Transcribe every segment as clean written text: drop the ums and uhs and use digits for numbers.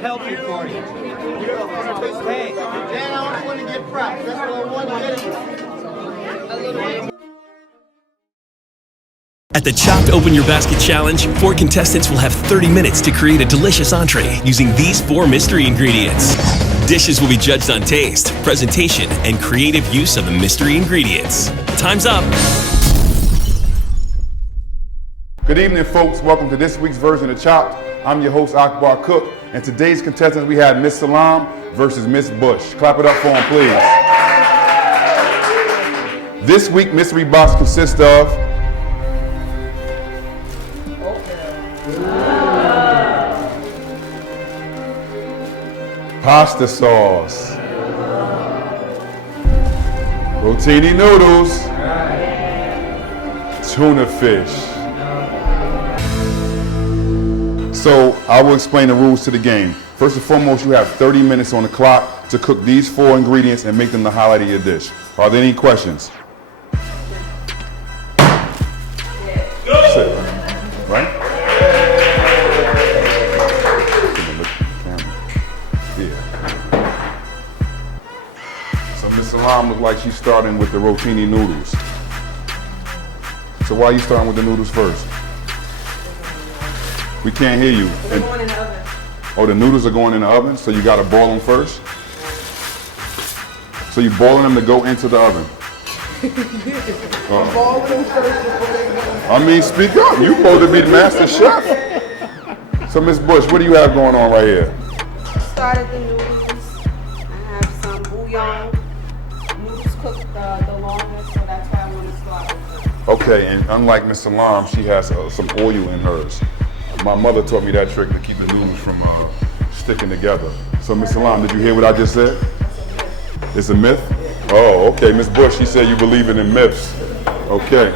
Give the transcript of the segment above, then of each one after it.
healthy for you. Hey. Dan, I only want to get prepped. That's what I want to get. At the Chopped Open Your Basket Challenge, 4 contestants will have 30 minutes to create a delicious entree using these 4 mystery ingredients. Dishes will be judged on taste, presentation, and creative use of the mystery ingredients. Time's up. Good evening, folks. Welcome to this week's version of Chopped. I'm your host, Akbar Cook, and today's contestants, we have Miss Salam versus Miss Bush. Clap it up for them, please. This week, mystery box consists of pasta sauce, rotini noodles, tuna fish. So I will explain the rules to the game. First and foremost, you have 30 minutes on the clock to cook these 4 ingredients and make them the highlight of your dish. Are there any questions? Sit. Right? Yeah. So Miss Salam looks like she's starting with the rotini noodles. So why are you starting with the noodles first? We can't hear you. They're going in the oven. Oh, the noodles are going in the oven, so you gotta boil them first? So you're boiling them to go into the oven? Boil them first before they go. I mean, speak up. You're supposed to be the master chef. So, Miss Bush, what do you have going on right here? Started the noodles. I have some bouillon. Noodles cooked the longest, so that's why I want to start with it. Okay, and unlike Miss Salam, she has some oil in hers. My mother taught me that trick to keep the noodles from sticking together. So, Miss Salam, did you hear what I just said? It's a myth? Oh, okay. Miss Bush, she said you believe in myths. Okay.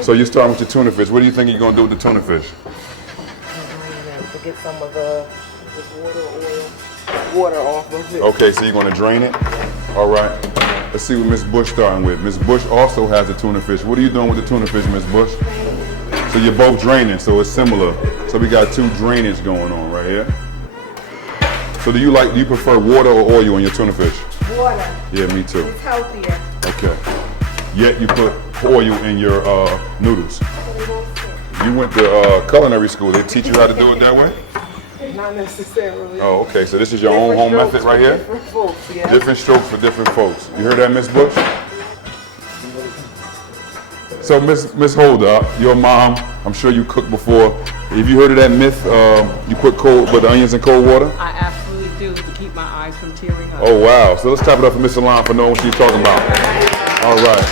So you're starting with your tuna fish. What do you think you're going to do with the tuna fish? To get some of the water off of it. Okay, so you're going to drain it? All right. Let's see what Miss Bush starting with. Miss Bush also has the tuna fish. What are you doing with the tuna fish, Miss Bush? So you're both draining, so it's similar. So we got 2 drainage going on right here. So do you prefer water or oil in your tuna fish? Water. Yeah, me too. It's healthier. Okay. Yet you put oil in your noodles. You went to culinary school. They teach you how to do it that way? Not necessarily. Oh, okay. So this is your own home method right here? Different folks, yeah. Different strokes for different folks. You heard that, Miss Bush? So, Miss Holder, your mom, I'm sure you cooked before. Have you heard of that myth? You put the onions in cold water? I absolutely do, to keep my eyes from tearing up. Oh, wow. So let's clap it up for Miss Salam for knowing what she's talking about. All right.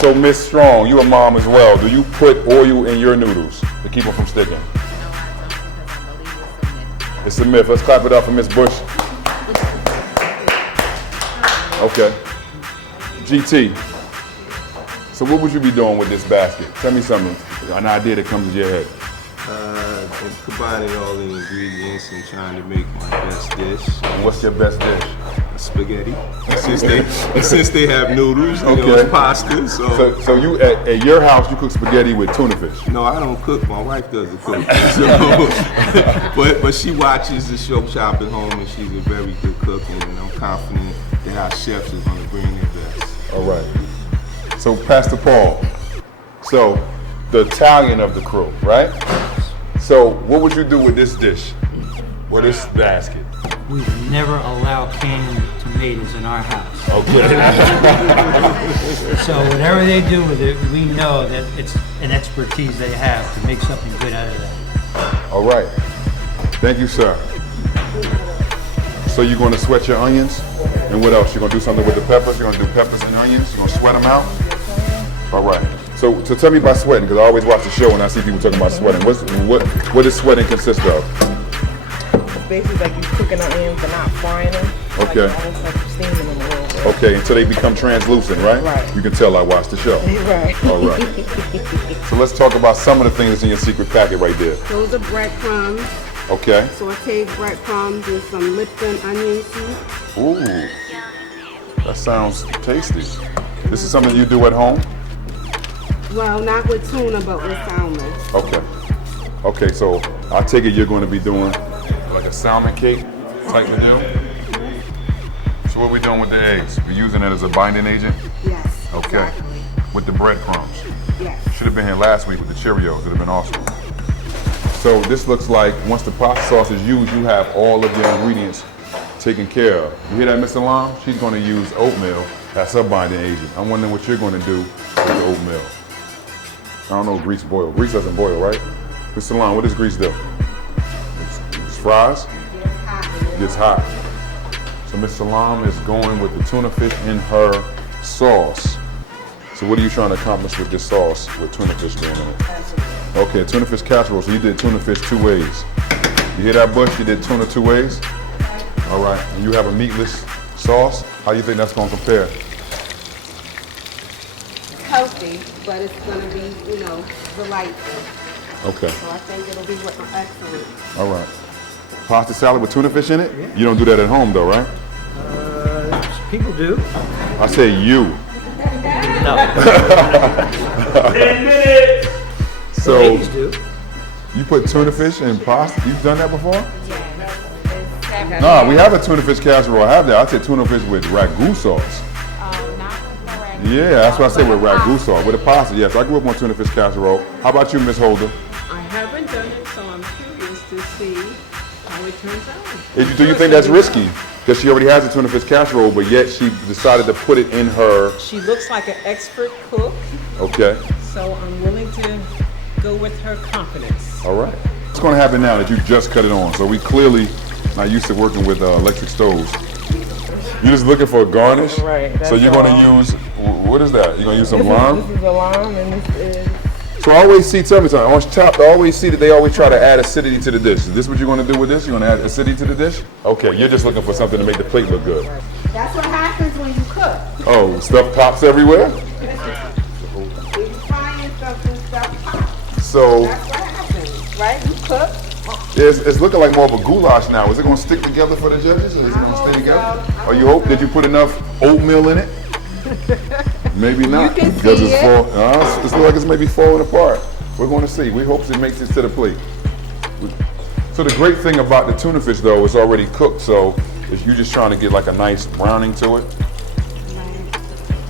So Miss Strong, you a mom as well. Do you put oil in your noodles to keep them from sticking? No, I don't, because I believe It's a myth. Let's clap it up for Miss Bush. Okay. GT. So what would you be doing with this basket? Tell me something, an idea that comes to your head. I'm combining all the ingredients and trying to make my best dish. And what's your best dish? Spaghetti. Since they have noodles, you know, it's pasta. So you at your house you cook spaghetti with tuna fish? No, I don't cook. My wife does the cooking. But she watches the show Shop at Home, and she's a very good cook, and I'm confident that our chefs are going to bring their best. All right. So Pastor Paul, so the Italian of the crew, right? So what would you do with this dish, or this basket? We would never allow canned tomatoes in our house. Okay. So whatever they do with it, we know that it's an expertise they have to make something good out of that. All right. Thank you, sir. So you're going to sweat your onions? And what else? You're going to do something with the peppers? You're going to do peppers and onions? You're going to sweat them out? All right. So tell me about sweating, because I always watch the show and I see people talking about sweating. What does sweating consist of? It's basically like you cooking the onions but not frying them. Okay. Like almost like you're steaming them a little bit. Okay, until they become translucent, right? Right. You can tell I watched the show. Right. All right. So let's talk about some of the things that's in your secret packet right there. Those are breadcrumbs, Okay. sauteed breadcrumbs with some Lipton onion soup. Ooh. That sounds tasty. This is something you do at home? Well, not with tuna, but with salmon. Okay. Okay, so I take it you're going to be doing a salmon cake type of deal. So what we doing with the eggs? We're using it as a binding agent? Yes. Okay. Exactly. With the breadcrumbs. Yes. Should have been here last week with the Cheerios. It'd have been awesome. So this looks like once the pasta sauce is used, you have all of your ingredients taken care of. You hear that, Miss Alam? She's going to use oatmeal as her binding agent. I'm wondering what you're going to do with the oatmeal. I don't know if grease boil. Grease doesn't boil, right? Miss Alam, what does grease do? It's fries? It gets hot. So Miss Salam is going with the tuna fish in her sauce. So what are you trying to accomplish with this sauce with tuna fish going in it? Okay, tuna fish casserole. So you did tuna fish 2 ways. You hear that, Bush? You did tuna 2 ways? All right, and you have a meatless sauce. How do you think that's going to compare? It's healthy, but it's going to be, delightful. Okay. So I think it'll be excellent. All right. Pasta salad with tuna fish in it? Yeah. You don't do that at home though, right? People do. I say you. No. 10 minutes! So, Ladies do. you put tuna fish in pasta? You've done that before? Yeah. Nah, we have a tuna fish casserole. I have that. I said tuna fish with ragu sauce. Not with the ragu. Yeah, that's what I said with ragu sauce. With the pasta, yes. I grew up on tuna fish casserole. How about you, Miss Holder? I haven't done it, so I'm curious to see how it turns out. Do you think that's risky? Because she already has a tuna fish casserole, but yet she decided to put it in her. She looks like an expert cook, Okay. so I'm willing to go with her confidence. All right. What's going to happen now that you just cut it on? So we clearly not used to working with electric stoves. You're just looking for a garnish? Right. So you're going to use, what is that? You're going to use some lime? This is a lime, and this is. So I always see, tell me something, on top, I always see that they always try to add acidity to the dish. Is this what you're going to do with this? You're going to add acidity to the dish? Okay, you're just looking for something to make the plate look good. That's what happens when you cook. Oh, stuff pops everywhere? If you're frying something, stuff pops. So That's what happens, right? You cook. it's looking like more of a goulash now. Is it going to stick together for the judges, or is it going to stay together? Or you hope, did you put enough oatmeal in it? Maybe not. You can Because see it's it. it's like it's maybe falling apart. We're going to see. We hope it makes it to the plate. So the great thing about the tuna fish though, it's already cooked, so you're just trying to get like a nice browning to it.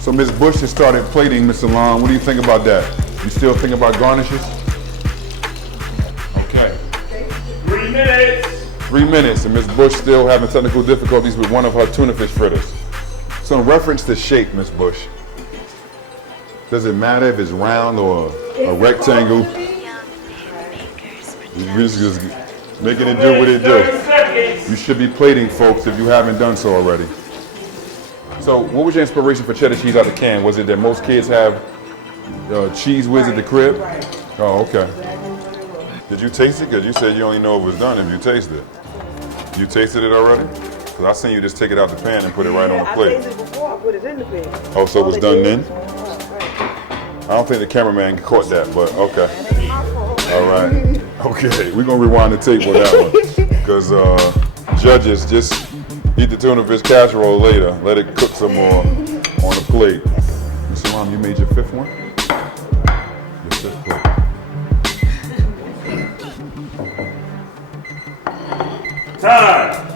So Ms. Bush has started plating, Ms. Salam. What do you think about that? You still think about garnishes? Okay. 3 minutes! 3 minutes, and Ms. Bush still having technical difficulties with one of her tuna fish fritters. So in reference to shape, Ms. Bush, does it matter if it's round or a rectangle? We're just making it do what it do. You should be plating, folks, if you haven't done so already. So what was your inspiration for cheddar cheese out the can? Was it that most kids have cheese whiz at the crib? Oh, okay. Did you taste it? Because you said you only know it was done if you tasted it. You tasted it already? Because I seen you just take it out the pan and put it right on the plate. I tasted it before I put it in the pan. Oh, so it was done then? I don't think the cameraman caught that, but okay. All right. Okay, we're going to rewind the tape on that one. Because judges, just eat the tuna fish casserole later. Let it cook some more on the plate. Mr. Mom, you made your 5th one? Your 5th plate. Time!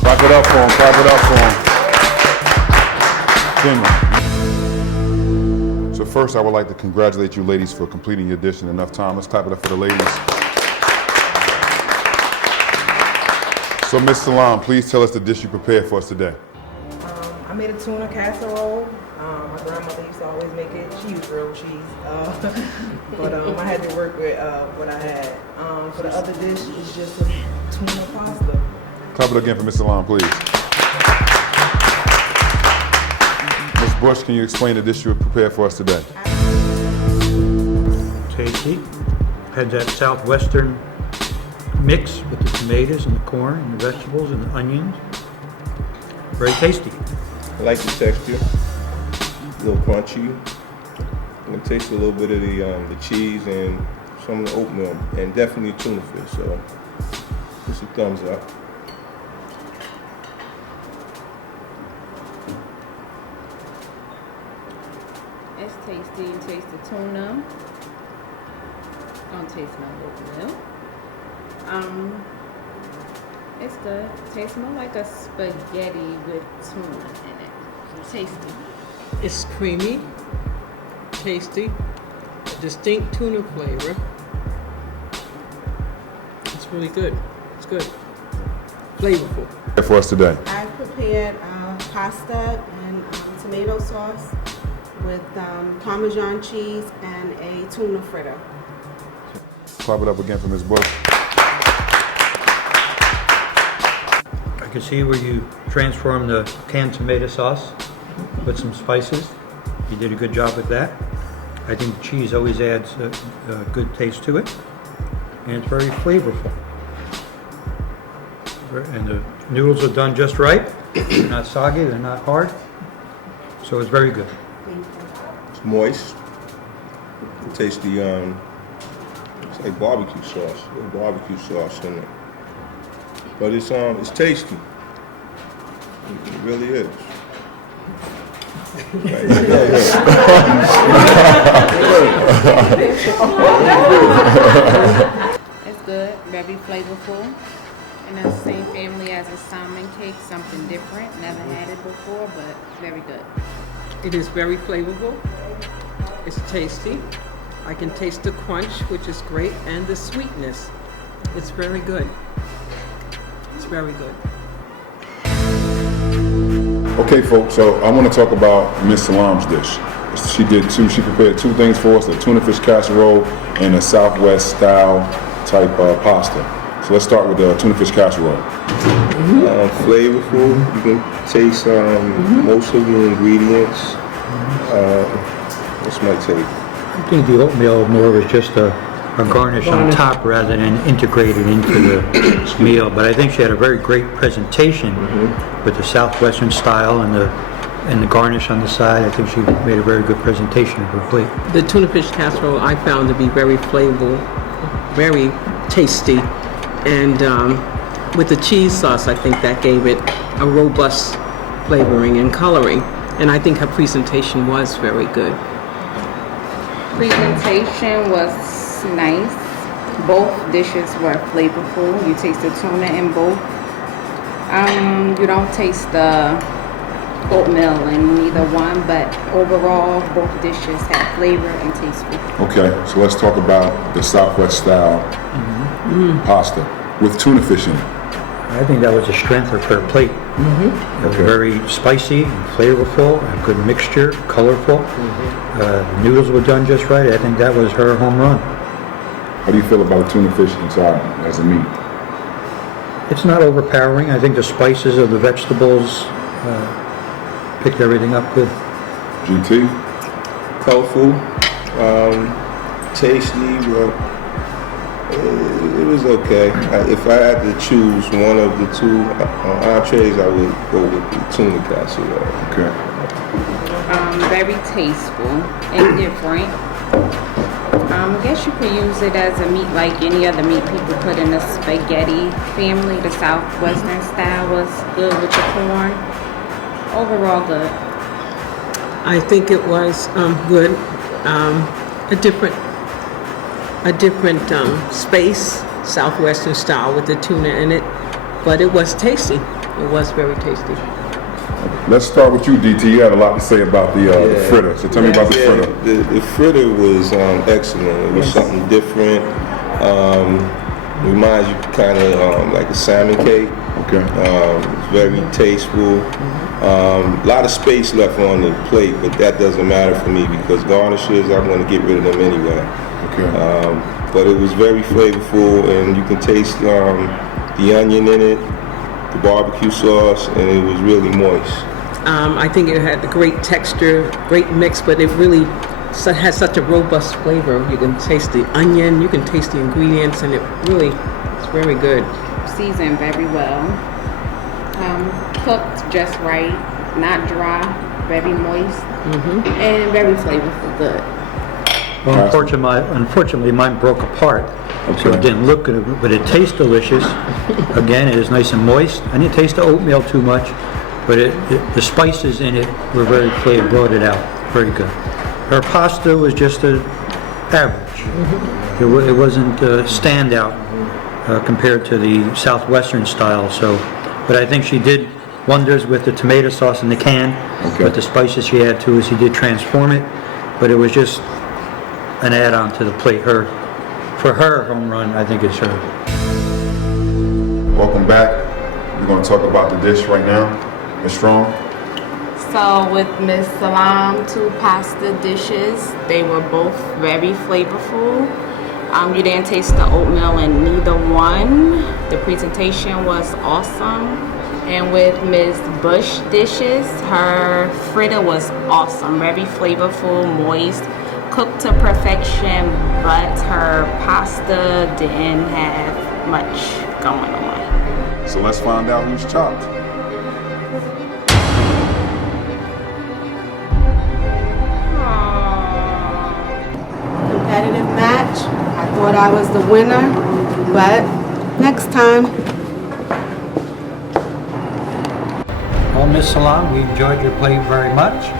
Clap it up for him, clap it up for him. Finley. So first, I would like to congratulate you ladies for completing your dish in enough time. Let's clap it up for the ladies. So Ms. Salam, please tell us the dish you prepared for us today. I made a tuna casserole. My grandmother used to always make it. She used real cheese. But I had to work with what I had. For the other dish, it's just a tuna pasta. Clap it again for Ms. Salam, please. Ms. Bush, can you explain the dish you prepared for us today? Tasty. Had that southwestern mix with the tomatoes and the corn and the vegetables and the onions. Very tasty. I like the texture. A little crunchy. You can taste a little bit of the cheese and some of the oatmeal, and definitely tuna fish. So just a thumbs up. It's tasty. You taste the tuna. Don't taste no oatmeal. It's good. Tastes more like a spaghetti with tuna in it. Tasty. It's creamy, tasty, distinct tuna flavor. It's really good. It's good. Flavorful. For us today. I prepared pasta and tomato sauce with Parmesan cheese and a tuna fritter. Clap it up again for Ms. Bush. I can see where you transformed the canned tomato sauce with some spices. You did a good job with that. I think the cheese always adds a good taste to it, and it's very flavorful. And the noodles are done just right. They're not soggy, they're not hard. So it's very good. It's moist. It tastes the it's like barbecue sauce. There's barbecue sauce in it. But it's tasty. It really is. It's good, very flavorful. In the same family as a salmon cake, something different. Never had it before, but very good. It is very flavorful. It's tasty. I can taste the crunch, which is great, and the sweetness. It's very good. It's very good. Okay, folks, so I want to talk about Miss Salam's dish. She prepared two things for us, a tuna fish casserole and a Southwest style type pasta. So let's start with the tuna fish casserole. Flavorful. You can taste most of the ingredients. What's my take? I think the oatmeal more was just a garnish on top rather than integrated into the meal. But I think she had a very great presentation with the Southwestern style and the garnish on the side. I think she made a very good presentation of her plate. The tuna fish casserole I found to be very flavorful, very tasty, and with the cheese sauce, I think that gave it a robust flavoring and coloring. And I think her presentation was very good. Presentation was nice. Both dishes were flavorful. You taste the tuna in both. You don't taste the oatmeal in neither one, but overall, both dishes have flavor and taste good. Okay, so let's talk about the Southwest style pasta with tuna fish in it. I think that was the strength of her plate. It was very spicy and flavorful, a good mixture, colorful. The noodles were done just right. I think that was her home run. How do you feel about tuna fish inside as a meat? It's not overpowering. I think the spices of the vegetables picked everything up good. GT? Colorful, tasty, but it was okay. If I had to choose one of the two entrees, I would go with the tuna casserole. Okay. Very tasteful and different. I guess you could use it as a meat like any other meat people put in the spaghetti family. The Southwestern style was good with the corn. Overall good. I think it was good. A different space, Southwestern style with the tuna in it, but it was tasty. It was very tasty. Let's start with you, DT. You had a lot to say about the fritter, so tell me about the fritter. The fritter was excellent. It was something different. Reminds you kind of like a salmon cake. Okay. It's very tasteful. A lot of space left on the plate, but that doesn't matter for me because garnishes, I'm going to get rid of them anyway. Okay. But it was very flavorful, and you can taste the onion in it, the barbecue sauce, and it was really moist. I think it had a great texture, great mix, but it really has such a robust flavor. You can taste the onion, you can taste the ingredients, and it's very good. Seasoned very well. Cooked just right, not dry, very moist, and very flavorful, good. Well, unfortunately, mine broke apart, so it didn't look good, but it tastes delicious. Again, it is nice and moist. I didn't taste the oatmeal too much, but the spices in it were very flavor, brought it out. Very good. Her pasta was just average. It wasn't standout compared to the southwestern style. So, but I think she did wonders with the tomato sauce in the can, with the spices she added to it. She did transform it, but it was just an add-on to the plate. For her home run, I think it's her. Welcome back. We're going to talk about the dish right now. Ms. Strong. So with Miss Salam, 2 pasta dishes, they were both very flavorful. You didn't taste the oatmeal in neither one. The presentation was awesome. And with Ms. Bush dishes, her fritter was awesome, very flavorful, moist, cooked to perfection, but her pasta didn't have much going on. So let's find out who's chopped. Competitive match. I thought I was the winner, but next time. Well, Ms. Salam, we enjoyed your plate very much.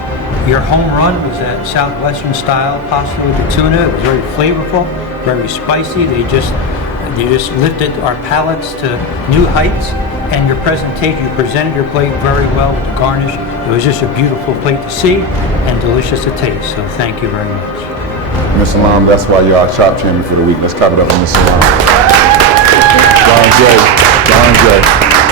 Your home run was that southwestern style pasta with the tuna. It was very flavorful, very spicy. They just lifted our palates to new heights. And your presentation, you presented your plate very well with the garnish. It was just a beautiful plate to see and delicious to taste. So thank you very much. Ms. Salam, that's why you're our chop champion for the week. Let's clap it up for Ms. Salam. John J.